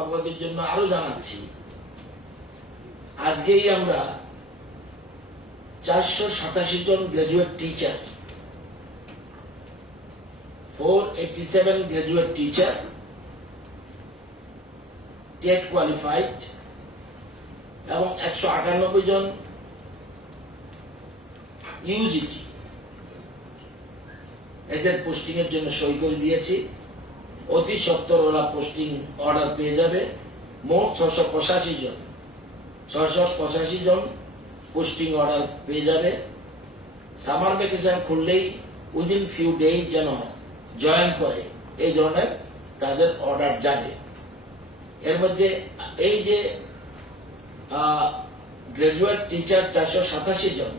অবগতির জন্য আরো জানাচ্ছি, আজকেই আমরা 487 জন graduate teacher, 487 graduate teacher, TET qualified এবং 198 জন ইউজিটি এদের পোস্টিং এর জন্য সই করে দিয়েছি। অতি সত্বর ওরা পোস্টিং অর্ডার পেয়ে যাবে। মোট 685 জন পোস্টিং অর্ডার পেয়ে যাবে। সামার ভ্যাকেশন খুললেই উইদিন ফিউ ডেজ যেন জয়েন করে, এই ধরনের তাদের অর্ডার যাবে। এর মধ্যে এই যে গ্রাজুয়েট টিচার 487 জন,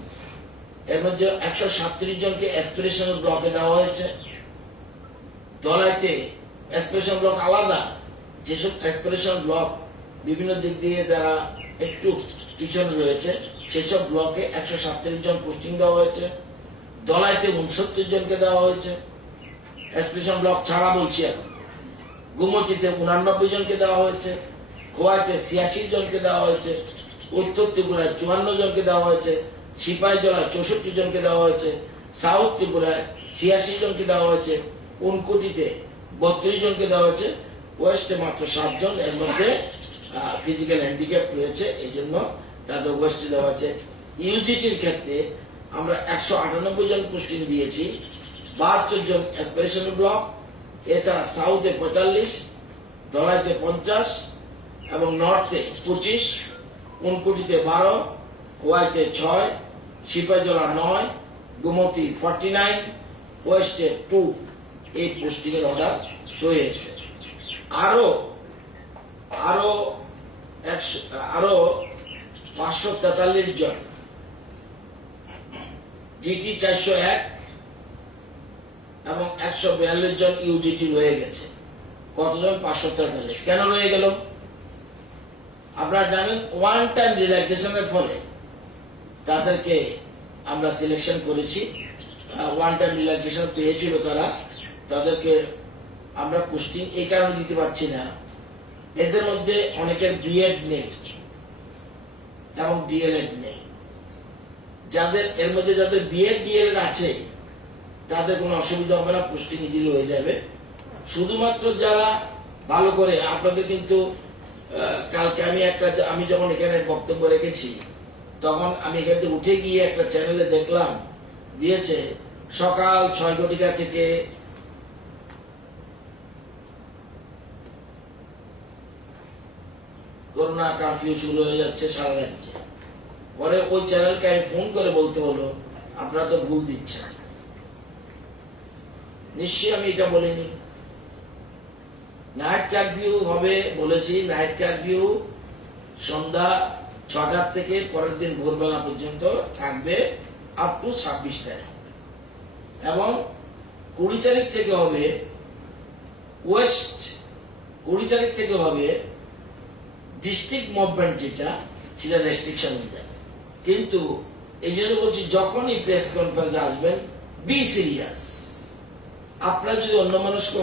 এর মধ্যে 137 জনকে অ্যাসপিরেশনাল ব্লকে দেওয়া হয়েছে। দলাইতে অ্যাসপিরেশন ব্লক আলাদা, যেসব অ্যাসপিরেশন ব্লক বিভিন্ন দিক দিয়ে তারা একটু পিছনে রয়েছে, সেসব ব্লকে 137 জন পোস্টিং দেওয়া হয়েছে। দলাইতে 69 জনকে দেওয়া হয়েছে, অ্যাসপিরেশন ব্লক ছাড়া বলছি এখন। গুমতিতে 89 জনকে দেওয়া হয়েছে, খোয়াইতে 86 জনকে দেওয়া হয়েছে, উত্তর ত্রিপুরায় 54 জনকে দেওয়া হয়েছে, সিপাহীজলায় 64 জনকে দেওয়া হয়েছে, সাউথ ত্রিপুরায় 86 জনকে দেওয়া হয়েছে, উনকোটিতে 32 জনকে দেওয়া হয়েছে, ওয়েস্টে মাত্র 7 জন। এর মধ্যে ফিজিক্যাল হ্যান্ডিক্যাপ রয়েছে, এই জন্য তাদের ওয়েস্টে দেওয়া হয়েছে। ইউজিটির ক্ষেত্রে আমরা 198 জন পোস্টিং দিয়েছি, 72 জন অ্যাসপিরেশনাল ব্লক, এছাড়া সাউথে 45, দলাইতে 50 এবং নর্থে 25, উনকোটিতে 12, খোয়াইতে 6, সিপাহীজলা 9, গুমতি 49, ওয়েস্টে 2 এই পোস্টিং এর অর্ডার হয়েছে। আরো 543 জন জিটি 401 এবং 142 জন ইউজিটি রয়ে গেছে। কতজন? 543। কেন রয়ে গেল? আপনারা জানেন, ওয়ান টাইম রিল্যাক্সেশনের ফলে তাদেরকে আমরা সিলেকশন করেছি। ওয়ান টাইম রিল্যাক্সেশন পেয়েছিল তারা, তাদেরকে আমরা পোস্টিং এই কারণে দিতে পারছি না, এদের মধ্যে অনেকের বিএড নেই এবং ডিএলএড নেই। এর মধ্যে যাদের বিএড ডিএলএড আছে তাদের কোনো অসুবিধা হবে না, পোস্টিং ইজিলি হয়ে যাবে। শুধুমাত্র যারা ভালো করে, আপনাদের কিন্তু কালকে আমি যখন এখানে বক্তব্য রেখেছি, তখন আমি এখান থেকে উঠে গিয়ে একটা চ্যানেলে দেখলাম দিয়েছে, সকাল 6 ঘটিকা থেকে করোনা কারফিউ শুরু হয়ে যাচ্ছে সারা রাজ্যে। পরে ওই চ্যানেলকে আমি ফোন করে বলতে হলো, আপনারা তো ভুল দিচ্ছেন। নিশ্চয়ই আমি এটা বলিনি। নাইট কারফিউ হবে বলেছি, নাইট কারফিউ সন্ধ্যা 6টার থেকে পরের দিন ভোরবেলা পর্যন্ত থাকবে, আপ টু 26 তারিখ। এবং 20 তারিখ থেকে হবে ওয়েস্ট, 20 তারিখ থেকে হবে ডিস্ট্রিক্ট মুভমেন্ট, সেটা রেস্ট্রিকশন হয়ে যাবে। কিন্তু এই জন্য বলছি, যখনই প্রেস কনফারেন্স আসবেন, বি সিরিয়াস। আপনারা যদি অন্য মানুষকে